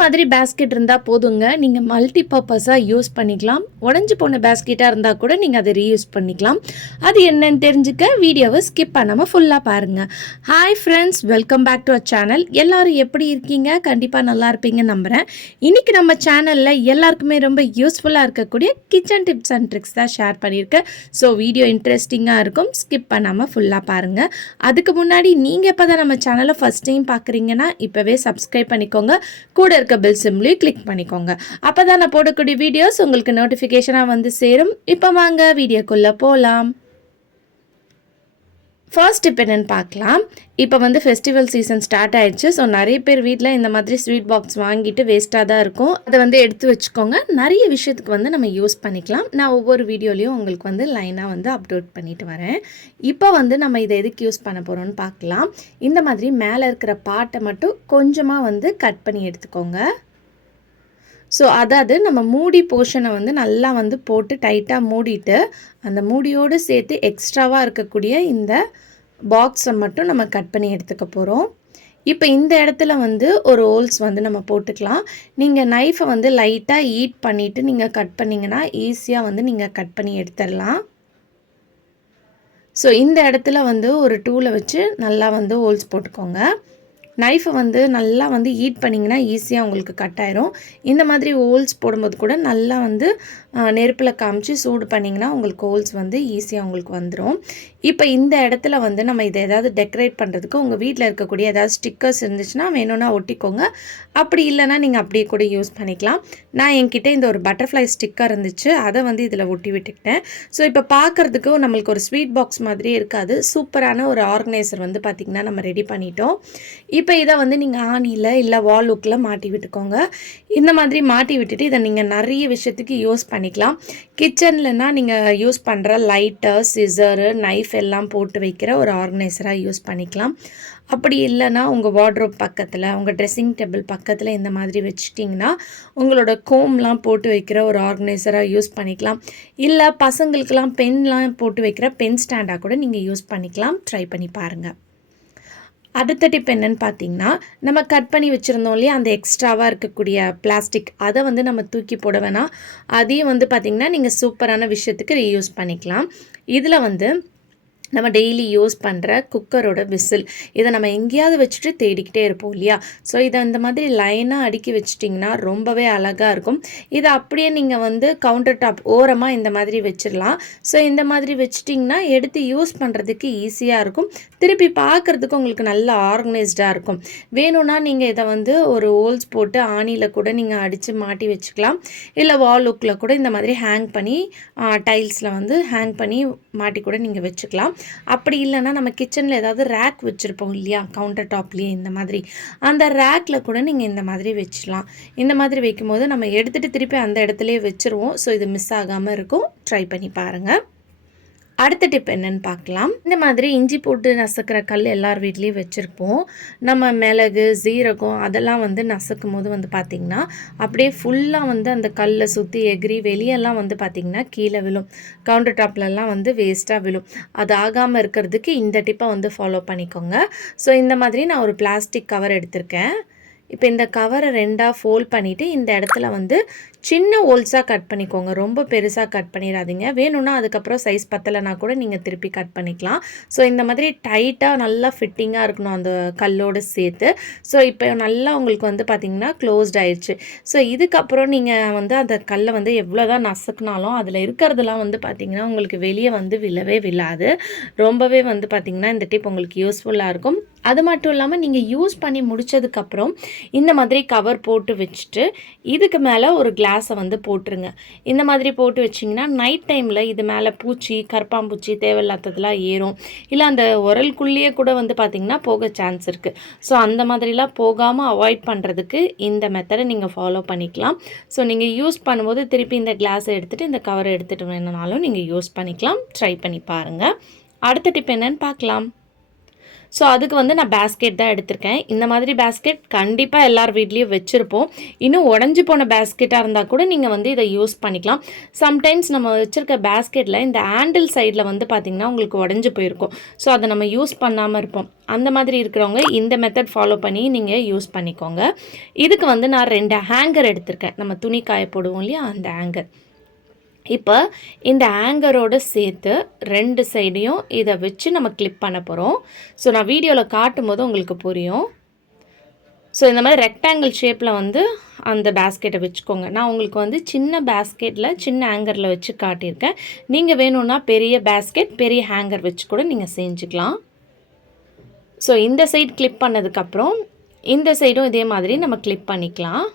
மாதிரி பேஸ்கெட் இருந்தால் போதுங்க, நீங்கள் மல்டி பர்பஸாக யூஸ் பண்ணிக்கலாம். உடஞ்சி போன பேஸ்கெட்டாக இருந்தால் கூட நீங்கள் அதை ரீயூஸ் பண்ணிக்கலாம். அது என்னன்னு தெரிஞ்சுக்க வீடியோவை ஸ்கிப் பண்ணாமல் ஃபுல்லாக பாருங்கள். Hi friends, welcome back to our channel. எல்லோரும் எப்படி இருக்கீங்க? கண்டிப்பாக நல்லா இருப்பீங்கன்னு நம்புகிறேன். இன்றைக்கி நம்ம சேனலில் எல்லாருக்குமே ரொம்ப யூஸ்ஃபுல்லாக இருக்கக்கூடிய கிச்சன் டிப்ஸ் அண்ட் ட்ரிக்ஸ் தான் ஷேர் பண்ணியிருக்கேன். ஸோ வீடியோ இன்ட்ரெஸ்டிங்காக இருக்கும், ஸ்கிப் பண்ணாமல் ஃபுல்லாக பாருங்கள். அதுக்கு முன்னாடி நீங்கள் இப்போ தான் நம்ம சேனலை ஃபஸ்ட் டைம் பார்க்குறீங்கன்னா இப்போவே சப்ஸ்கிரைப் பண்ணிக்கோங்க. கூட இருக்க பெல் சிம்லையும் கிளிக் பண்ணிக்கோங்க. அப்போ தான் நான் போடக்கூடிய வீடியோஸ் உங்களுக்கு நோட்டிஃபிகேஷனாக வந்து சேரும். இப்போ வாங்க வீடியோக்குள்ளே போகலாம். ஃபர்ஸ்ட் டிப் என்னென்னு பார்க்கலாம். இப்போ வந்து ஃபெஸ்டிவல் சீசன் ஸ்டார்ட் ஆயிடுச்சு. ஸோ நிறைய பேர் வீட்டில் இந்த மாதிரி ஸ்வீட் பாக்ஸ் வாங்கிட்டு வேஸ்ட்டாக தான் இருக்கும். அதை வந்து எடுத்து வச்சுக்கோங்க. நிறைய விஷயத்துக்கு வந்து நம்ம யூஸ் பண்ணிக்கலாம். நான் ஒவ்வொரு வீடியோலையும் உங்களுக்கு வந்து லைனாக வந்து அப்லோட் பண்ணிட்டு வரேன். இப்போ வந்து நம்ம இதை எதுக்கு யூஸ் பண்ண போகிறோம்னு பார்க்கலாம். இந்த மாதிரி மேலே இருக்கிற பாட்டை மட்டும் கொஞ்சமாக வந்து கட் பண்ணி எடுத்துக்கோங்க. ஸோ அதாவது நம்ம மூடி போர்ஷனை வந்து நல்லா வந்து போட்டு டைட்டாக மூடிட்டு அந்த மூடியோடு சேர்த்து எக்ஸ்ட்ராவாக இருக்கக்கூடிய இந்த பாக்ஸை மட்டும் நம்ம கட் பண்ணி எடுத்துக்க போகிறோம். இப்போ இந்த இடத்துல வந்து ஒரு ஹோல்ஸ் வந்து நம்ம போட்டுக்கலாம். நீங்கள் நைஃபை வந்து லைட்டாக ஹீட் பண்ணிவிட்டு நீங்கள் கட் பண்ணிங்கன்னா ஈஸியாக வந்து நீங்கள் கட் பண்ணி எடுத்துடலாம். ஸோ இந்த இடத்துல வந்து ஒரு டூலை வச்சு நல்லா வந்து ஹோல்ஸ் போட்டுக்கோங்க. நைஃபை வந்து நல்லா வந்து ஹீட் பண்ணிங்கன்னா ஈஸியாக உங்களுக்கு கட் ஆயிரும். இந்த மாதிரி ஹோல்ஸ் போடும்போது கூட நல்லா வந்து நெருப்பில் காமிச்சு சூடு பண்ணிங்கன்னா உங்களுக்கு ஹோல்ஸ் வந்து ஈஸியாக உங்களுக்கு வந்துடும். இப்போ இந்த இடத்துல வந்து நம்ம இதை ஏதாவது டெக்கரேட் பண்ணுறதுக்கு உங்கள் வீட்டில் இருக்கக்கூடிய ஏதாவது ஸ்டிக்கர்ஸ் இருந்துச்சுன்னா வேணும்னா ஒட்டிக்கோங்க. அப்படி இல்லைனா நீங்கள் அப்படியே கூட யூஸ் பண்ணிக்கலாம். நான் என்கிட்ட இந்த ஒரு பட்டர்ஃப்ளை ஸ்டிக்கர் இருந்துச்சு, அதை வந்து இதில் ஒட்டி விட்டுக்கிட்டேன். ஸோ இப்போ பார்க்குறதுக்கு நம்மளுக்கு ஒரு ஸ்வீட் பாக்ஸ் மாதிரியே இருக்காது. சூப்பரான ஒரு ஆர்கனைசர் வந்து பார்த்திங்கன்னா நம்ம ரெடி பண்ணிட்டோம். இப்போ இதை வந்து நீங்கள் ஆணியில் இல்லை வால் ஹுக்கில் மாட்டி விட்டுக்கோங்க. இந்த மாதிரி மாட்டி விட்டுட்டு இதை நீங்கள் நிறைய விஷயத்துக்கு யூஸ் பண்ணிக்கலாம். கிச்சன்லனா நீங்கள் யூஸ் பண்ணுற லைட்டர், சிசரு, நைஃப் எல்லாம் போட்டு வைக்கிற ஒரு ஆர்கனைசராக யூஸ் பண்ணிக்கலாம். அப்படி இல்லைன்னா உங்கள் வார்ட்ரோப் பக்கத்தில், உங்கள் ட்ரெஸ்ஸிங் டேபிள் பக்கத்தில் இந்த மாதிரி வச்சுட்டிங்கன்னா உங்களோட கோம்லாம் போட்டு வைக்கிற ஒரு ஆர்கனைசராக யூஸ் பண்ணிக்கலாம். இல்லை பசங்களுக்கெல்லாம் பென்லாம் போட்டு வைக்கிற பென் ஸ்டாண்டாக கூட நீங்கள் யூஸ் பண்ணிக்கலாம். ட்ரை பண்ணி பாருங்கள். அடுத்த டிப் என்னன்னு பார்த்தீங்கன்னா, நம்ம கட் பண்ணி வச்சுருந்தோம் இல்லையா அந்த எக்ஸ்ட்ராவாக இருக்கக்கூடிய பிளாஸ்டிக், அதை வந்து நம்ம தூக்கி போட வேணாம். அதையும் வந்து பார்த்திங்கன்னா நீங்கள் சூப்பரான விஷயத்துக்கு ரீயூஸ் பண்ணிக்கலாம். இதில் வந்து நம்ம டெய்லி யூஸ் பண்ணுற குக்கரோட விசில், இதை நம்ம எங்கேயாவது வச்சுட்டு தேடிக்கிட்டே இருப்போம் இல்லையா. ஸோ இதை இந்த மாதிரி லைனாக அடுக்கி வச்சிட்டிங்கன்னா ரொம்பவே அழகாக இருக்கும். இதை அப்படியே நீங்கள் வந்து கவுண்டர் டாப் ஓரமாக இந்த மாதிரி வச்சிடலாம். ஸோ இந்த மாதிரி வச்சிட்டிங்கன்னா எடுத்து யூஸ் பண்ணுறதுக்கு ஈஸியாக இருக்கும். திருப்பி பார்க்குறதுக்கு உங்களுக்கு நல்ல ஆர்கனைஸ்டாக இருக்கும். வேணும்னா நீங்கள் இதை வந்து ஒரு ஹோல்ஸ் போட்டு ஆணியில் கூட நீங்கள் அடித்து மாட்டி வச்சுக்கலாம். இல்லை வால் ஹுக்கில் கூட இந்த மாதிரி ஹேங் பண்ணி டைல்ஸில் வந்து ஹேங் பண்ணி மாட்டி கூட நீங்கள் வச்சுக்கலாம். அப்படி இல்லைன்னா நம்ம கிச்சனில் ஏதாவது ரேக் வச்சுருப்போம் இல்லையா கவுண்டர் டாப்லேயே, இந்த மாதிரி அந்த ரேக்கில் கூட நீங்கள் இந்த மாதிரி வச்சிடலாம். இந்த மாதிரி வைக்கும்போது நம்ம எடுத்துகிட்டு திருப்பி அந்த இடத்துலையே வச்சுருவோம். ஸோ இது மிஸ் ஆகாமல் இருக்கும். ட்ரை பண்ணி பாருங்கள். அடுத்த டிப் என்னன்னு பார்க்கலாம். இந்த மாதிரி இஞ்சி போட்டு நசுக்கிற கல் எல்லார் வீட்லேயும் வச்சுருப்போம். நம்ம மிளகு, சீரகம் அதெல்லாம் வந்து நசுக்கும் போது வந்து பார்த்திங்கன்னா அப்படியே ஃபுல்லாக வந்து அந்த கல்லை சுற்றி எகிரி வெளியெல்லாம் வந்து பார்த்திங்கன்னா கீழே விழும். கவுண்டர் டாப்லலாம் வந்து வேஸ்ட்டாக விழும். அது ஆகாமல் இருக்கிறதுக்கு இந்த டிப்பை வந்து ஃபாலோ பண்ணிக்கோங்க. ஸோ இந்த மாதிரி நான் ஒரு பிளாஸ்டிக் கவர் எடுத்திருக்கேன். இப்போ இந்த கவரை ரெண்டாக ஃபோல்ட் பண்ணிவிட்டு இந்த இடத்துல வந்து சின்ன ஹோல்ஸாக கட் பண்ணிக்கோங்க. ரொம்ப பெருசாக கட் பண்ணிடாதீங்க. வேணும்னா அதுக்கப்புறம் சைஸ் பத்தலைனா கூட நீங்கள் திருப்பி கட் பண்ணிக்கலாம். ஸோ இந்த மாதிரி டைட்டாக நல்லா ஃபிட்டிங்காக இருக்கணும் அந்த கல்லோடு சேர்த்து. ஸோ இப்போ நல்லா உங்களுக்கு வந்து பார்த்திங்கன்னா க்ளோஸ்ட் ஆயிடுச்சு. ஸோ இதுக்கப்புறம் நீங்கள் வந்து அந்த கல்லை வந்து எவ்வளோ தான் நசுக்குனாலும் அதில் இருக்கிறதுலாம் வந்து பார்த்திங்கன்னா உங்களுக்கு வெளியே வந்து விழவே விழாது. ரொம்பவே வந்து பார்த்திங்கன்னா இந்த டிப் உங்களுக்கு யூஸ்ஃபுல்லாக இருக்கும். அது மட்டும் இல்லாமல் நீங்கள் யூஸ் பண்ணி முடித்ததுக்கப்புறம் இந்த மாதிரி கவர் போட்டு வச்சுட்டு இதுக்கு மேலே ஒரு கிளாஸை வந்து போட்டுருங்க. இந்த மாதிரி போட்டு வச்சிங்கன்னா நைட் டைமில் இது மேலே பூச்சி, கரப்பாம்பூச்சி தேவையில்லாததெல்லாம் ஏறும். இல்லை அந்த உரலுக்குள்ளேயே கூட வந்து பார்த்திங்கன்னா போக சான்ஸ் இருக்குது. ஸோ அந்த மாதிரிலாம் போகாமல் அவாய்ட் பண்ணுறதுக்கு இந்த மெத்தடை நீங்கள் ஃபாலோ பண்ணிக்கலாம். ஸோ நீங்கள் யூஸ் பண்ணும்போது திருப்பி இந்த கிளாஸை எடுத்துகிட்டு இந்த கவரை எடுத்துகிட்டு வேணுனாலும் நீங்கள் யூஸ் பண்ணிக்கலாம். ட்ரை பண்ணி பாருங்கள். அடுத்த டிப் என்னன்னு பார்க்கலாம். ஸோ அதுக்கு வந்து நான் பேஸ்கெட் தான் எடுத்திருக்கேன். இந்த மாதிரி பேஸ்கெட் கண்டிப்பாக எல்லார் வீட்லேயும் வச்சுருப்போம். இன்னும் உடஞ்சி போன பேஸ்கெட்டாக இருந்தால் கூட நீங்கள் வந்து இதை யூஸ் பண்ணிக்கலாம். சம்டைம்ஸ் நம்ம வச்சுருக்க பேஸ்கெட்டில் இந்த ஹேண்டில் சைடில் வந்து பார்த்திங்கன்னா உங்களுக்கு உடஞ்சி போயிருக்கும். ஸோ அதை நம்ம யூஸ் பண்ணாமல் இருப்போம். அந்த மாதிரி இருக்கிறவங்க இந்த மெத்தட் ஃபாலோ பண்ணி நீங்கள் யூஸ் பண்ணிக்கோங்க. இதுக்கு வந்து நான் 2 ஹேங்கர் எடுத்திருக்கேன். நம்ம துணி காய போடுவோம் இல்லையா, அந்த ஹேங்கர். இப்போ இந்த ஹேங்கரோடு சேர்த்து 2 சைடையும் இதை வச்சு நம்ம கிளிப் பண்ண போகிறோம். ஸோ நான் வீடியோவில் காட்டும் போது உங்களுக்கு புரியும். ஸோ இந்த மாதிரி ரெக்டாங்கிள் ஷேப்பில் வந்து அந்த பேஸ்கெட்டை வச்சுக்கோங்க. நான் உங்களுக்கு வந்து சின்ன பேஸ்கெட்டில் சின்ன ஹேங்கரில் வச்சு காட்டியிருக்கேன். நீங்கள் வேணும்னா பெரிய பேஸ்கெட் பெரிய ஹேங்கர் வச்சு கூட நீங்கள் செஞ்சுக்கலாம். ஸோ இந்த சைடு கிளிப் பண்ணதுக்கப்புறம் இந்த சைடும் இதே மாதிரி நம்ம கிளிப் பண்ணிக்கலாம்.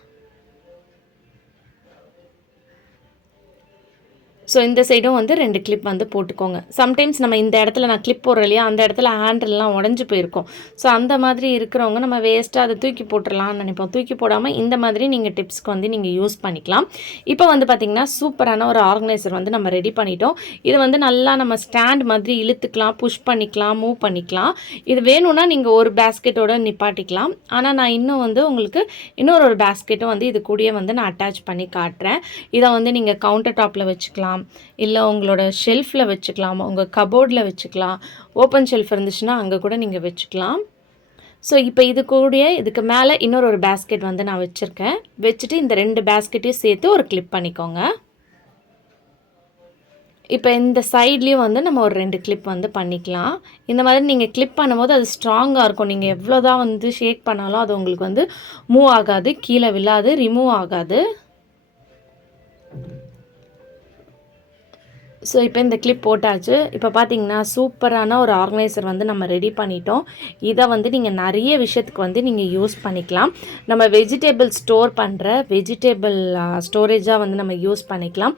ஸோ இந்த சைடும் வந்து 2 கிளிப் வந்து போட்டுக்கோங்க. சம்டைம்ஸ் நம்ம இந்த இடத்துல நான் கிளிப் போடுறேன் இல்லையா, அந்த இடத்துல ஹேண்டில்லாம் உடஞ்சி போயிருக்கும். ஸோ அந்த மாதிரி இருக்கிறவங்க நம்ம வேஸ்ட்டாக அதை தூக்கி போட்டுடலாம்னு நினைப்போம். தூக்கி போடாமல் இந்த மாதிரி நீங்கள் டிப்ஸ்க்கு வந்து நீங்கள் யூஸ் பண்ணிக்கலாம். இப்போ வந்து பார்த்திங்கன்னா சூப்பரான ஒரு ஆர்கனைசர் வந்து நம்ம ரெடி பண்ணிட்டோம். இது வந்து நல்லா நம்ம ஸ்டாண்ட் மாதிரி இழுத்துக்கலாம், புஷ் பண்ணிக்கலாம், மூவ் பண்ணிக்கலாம். இது வேணும்னா நீங்கள் ஒரு பேஸ்கெட்டோட நிப்பாட்டிக்கலாம். ஆனால் நான் இன்னும் வந்து உங்களுக்கு இன்னொரு பேஸ்கெட்டும் வந்து இது கூடயே வந்து நான் அட்டாச் பண்ணி காட்டுறேன். இதை வந்து நீங்கள் கவுண்டர் டாப்பில் வச்சுக்கலாம், இல்லை உங்களோட ஷெல்ஃபில் வச்சுக்கலாம், உங்கள் கபோர்டில் வச்சுக்கலாம். ஓப்பன் ஷெல்ஃப் இருந்துச்சுன்னா அங்கே கூட நீங்கள் வச்சுக்கலாம். ஸோ இப்போ இது கூடயே இதுக்கு மேலே இன்னொரு பேஸ்கெட் வந்து நான் வச்சுருக்கேன். வச்சுட்டு இந்த 2 பேஸ்கெட்டையும் சேர்த்து ஒரு கிளிப் பண்ணிக்கோங்க. இப்போ இந்த சைட்லேயும் வந்து நம்ம ஒரு 2 கிளிப் வந்து பண்ணிக்கலாம். இந்த மாதிரி நீங்கள் கிளிப் பண்ணும்போது அது ஸ்ட்ராங்காக இருக்கும். நீங்கள் எவ்வளோ தான் வந்து ஷேக் பண்ணாலும் அது உங்களுக்கு வந்து மூவ் ஆகாது, கீழே விழாது, ரிமூவ் ஆகாது. ஸோ இப்போ இந்த கிளிப் போட்டாச்சு. இப்போ பார்த்தீங்கன்னா சூப்பரான ஒரு ஆர்கனைசர் வந்து நம்ம ரெடி பண்ணிட்டோம். இதை வந்து நீங்கள் நிறைய விஷயத்துக்கு வந்து நீங்கள் யூஸ் பண்ணிக்கலாம். நம்ம வெஜிடபிள் ஸ்டோர் பண்ணுற வெஜிடபிள் ஸ்டோரேஜாக வந்து நம்ம யூஸ் பண்ணிக்கலாம்.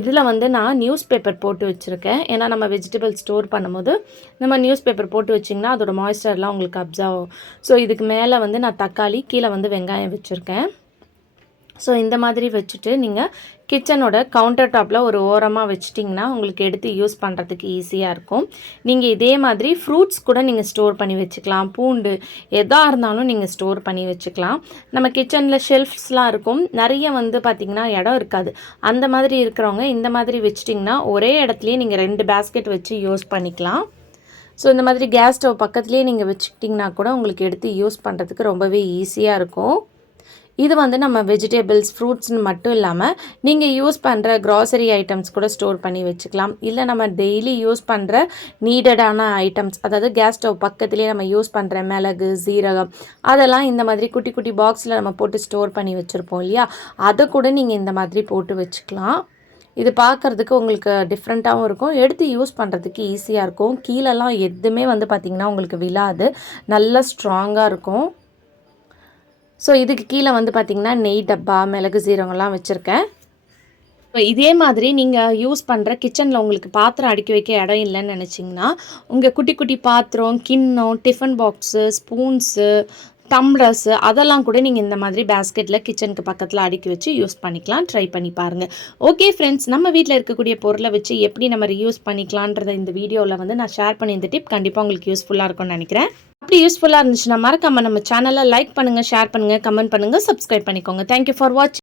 இதில் வந்து நான் நியூஸ் பேப்பர் போட்டு வச்சுருக்கேன். ஏன்னா நம்ம வெஜிடபிள் ஸ்டோர் பண்ணும்போது நம்ம நியூஸ் பேப்பர் போட்டு வச்சிங்கன்னா அதோட மாய்ஸ்சர்லாம் உங்களுக்கு அப்சர்வ் ஆகும். ஸோ இதுக்கு மேலே வந்து நான் தக்காளி, கீழே வந்து வெங்காயம் வச்சுருக்கேன். ஸோ இந்த மாதிரி வச்சுட்டு நீங்கள் கிச்சனோட கவுண்டர் டாப்பில் ஒரு ஓரமாக வச்சிட்டிங்கன்னா உங்களுக்கு எடுத்து யூஸ் பண்ணுறதுக்கு ஈஸியாக இருக்கும். நீங்கள் இதே மாதிரி ஃப்ரூட்ஸ் கூட நீங்கள் ஸ்டோர் பண்ணி வச்சுக்கலாம். பூண்டு எதாக இருந்தாலும் நீங்கள் ஸ்டோர் பண்ணி வச்சுக்கலாம். நம்ம கிச்சனில் ஷெல்ஃப்ஸ்லாம் இருக்கும், நிறைய வந்து பார்த்திங்கன்னா இடம் இருக்காது. அந்த மாதிரி இருக்கிறவங்க இந்த மாதிரி வச்சிட்டிங்கன்னா ஒரே இடத்துலையே நீங்கள் 2 பேஸ்கெட் வச்சு யூஸ் பண்ணிக்கலாம். ஸோ இந்த மாதிரி கேஸ் ஸ்டவ் பக்கத்துலேயே நீங்கள் வச்சுக்கிட்டிங்கன்னா கூட உங்களுக்கு எடுத்து யூஸ் பண்ணுறதுக்கு ரொம்பவே ஈஸியாக இருக்கும். இது வந்து நம்ம வெஜிடபிள்ஸ், ஃப்ரூட்ஸ்னு மட்டும் இல்லாமல் நீங்கள் யூஸ் பண்ணுற க்ராசரி ஐட்டம்ஸ் கூட ஸ்டோர் பண்ணி வச்சுக்கலாம். இல்லை நம்ம டெய்லி யூஸ் பண்ணுற நீடடான ஐட்டம்ஸ், அதாவது கேஸ் ஸ்டவ் பக்கத்துலேயே நம்ம யூஸ் பண்ணுற மிளகு, சீரகம், அதெல்லாம் இந்த மாதிரி குட்டி குட்டி பாக்ஸில் நம்ம போட்டு ஸ்டோர் பண்ணி வச்சுருப்போம் இல்லையா, அதை கூட நீங்கள் இந்த மாதிரி போட்டு வச்சுக்கலாம். இது பார்க்குறதுக்கு உங்களுக்கு டிஃப்ரெண்ட்டாகவும் இருக்கும், எடுத்து யூஸ் பண்ணுறதுக்கு ஈஸியாக இருக்கும். கீழெல்லாம் எதுவுமே வந்து பார்த்திங்கன்னா உங்களுக்கு விழாது, நல்லா ஸ்ட்ராங்காக இருக்கும். ஸோ இதுக்கு கீழே வந்து பார்த்திங்கன்னா நெய் டப்பா, மிளகு, சீரகம்லாம் வச்சுருக்கேன். இதே மாதிரி நீங்கள் யூஸ் பண்ணுற கிச்சனில் உங்களுக்கு பாத்திரம் அடுக்கி வைக்க இடம் இல்லைன்னு நினச்சிங்கன்னா உங்கள் குட்டி குட்டி பாத்திரம், கிண்ணம், டிஃபன் பாக்ஸு, ஸ்பூன்ஸு, டம்ளர்ஸு அதெல்லாம் கூட நீங்கள் இந்த மாதிரி பேஸ்கெட்டில் கிச்சனுக்கு பக்கத்தில் அடுக்கி வச்சு யூஸ் பண்ணிக்கலாம். ட்ரை பண்ணி பாருங்கள். ஓகே ஃப்ரெண்ட்ஸ், நம்ம வீட்டில் இருக்கக்கூடிய பொருளை வச்சு எப்படி நம்ம ரியூஸ் பண்ணிக்கலான்றதை இந்த வீடியோவில் வந்து நான் ஷேர் பண்ணி இந்த டிப் கண்டிப்பாக உங்களுக்கு யூஸ்ஃபுல்லாக இருக்கும்னு நினைக்கிறேன். அப்படி யூஸ்ஃபுல்லாக இருந்துச்சுன்னா மறக்காமல் நம்ம சேனலை லைக் பண்ணுங்கள், ஷேர் பண்ணுங்கள், கமெண்ட் பண்ணுங்கள், சப்ஸ்கிரைப் பண்ணிக்கோங்க. தேங்க்யூ ஃபார் வாட்சிங்.